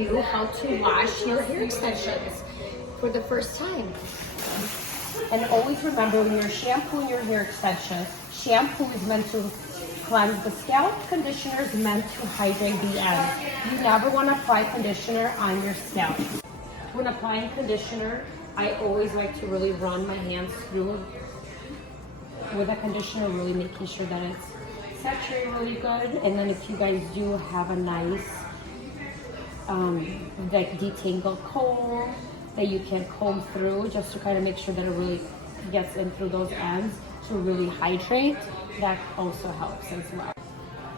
you how to wash your hair extensions for the first time. And always remember, when you're shampooing your hair extensions, shampoo is meant to cleanse the scalp, conditioner is meant to hydrate the ends. You never want to apply conditioner on your scalp. When applying conditioner, I always like to really run my hands through with the conditioner, really making sure that it's saturated really good. And then if you guys do have a nice like detangled comb that you can comb through, just to kind of make sure that it really gets in through those ends to really hydrate, that also helps as well.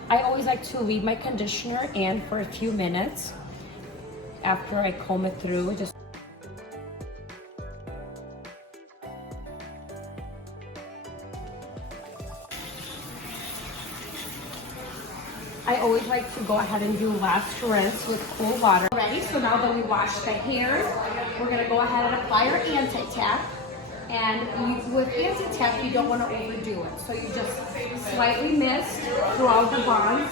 I always like to leave my conditioner in for a few minutes after I comb it through. I always like to go ahead and do last rinse with cool water. Ready? So now that we washed the hair, we're gonna go ahead and apply our anti-tap. And with anti-tap, you don't want to overdo it. So you just slightly mist throughout the bonds,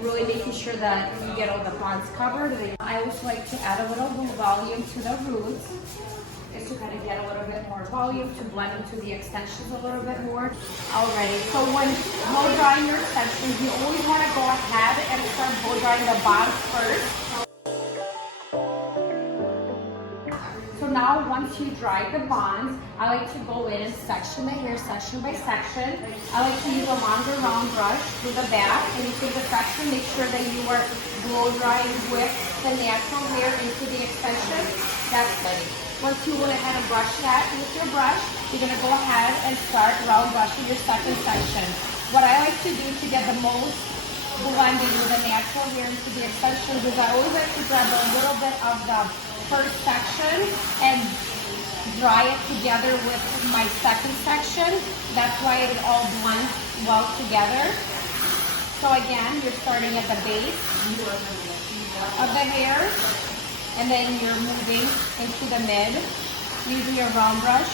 really making sure that you get all the bonds covered. I always like to add a little volume to the roots, just to kind of get a little bit more volume to blend into the extensions a little bit more. Alrighty, so when blow drying your extensions, you always want to go ahead and start blow drying the bonds first. So now, once you dry the bonds, I like to go in and section the hair section by section. I like to use a longer round brush through the back, and you take the section, make sure that you are blow drying with the natural hair into the extension. That's ready. Once you went ahead and brush that with your brush, you're gonna go ahead and start round brushing your second section. What I like to do to get the most blending with the natural hair into the extensions is I always like to grab a little bit of the first section and dry it together with my second section. That's why it all blends well together. So again, you're starting at the base of the hair, and then you're moving into the mid using your round brush.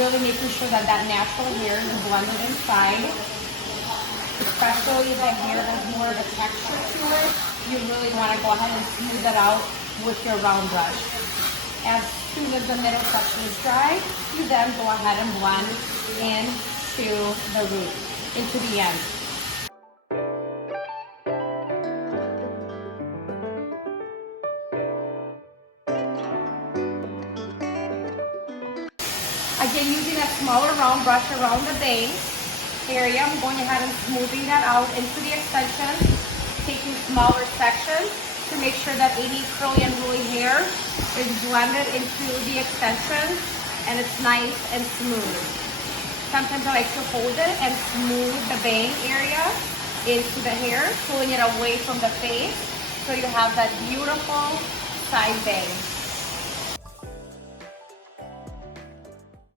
Really making sure that that natural hair is blended inside, especially the hair has more of a texture to it. You really want to go ahead and smooth it out with your round brush. As soon as the middle section is dry, you then go ahead and blend into the root, into the end. Again, using a smaller round brush around the base area, I'm going ahead and smoothing that out into the extension, taking smaller sections to make sure that any curly and woolly hair is blended into the extension and it's nice and smooth. Sometimes I like to hold it and smooth the bang area into the hair, pulling it away from the face so you have that beautiful side bang.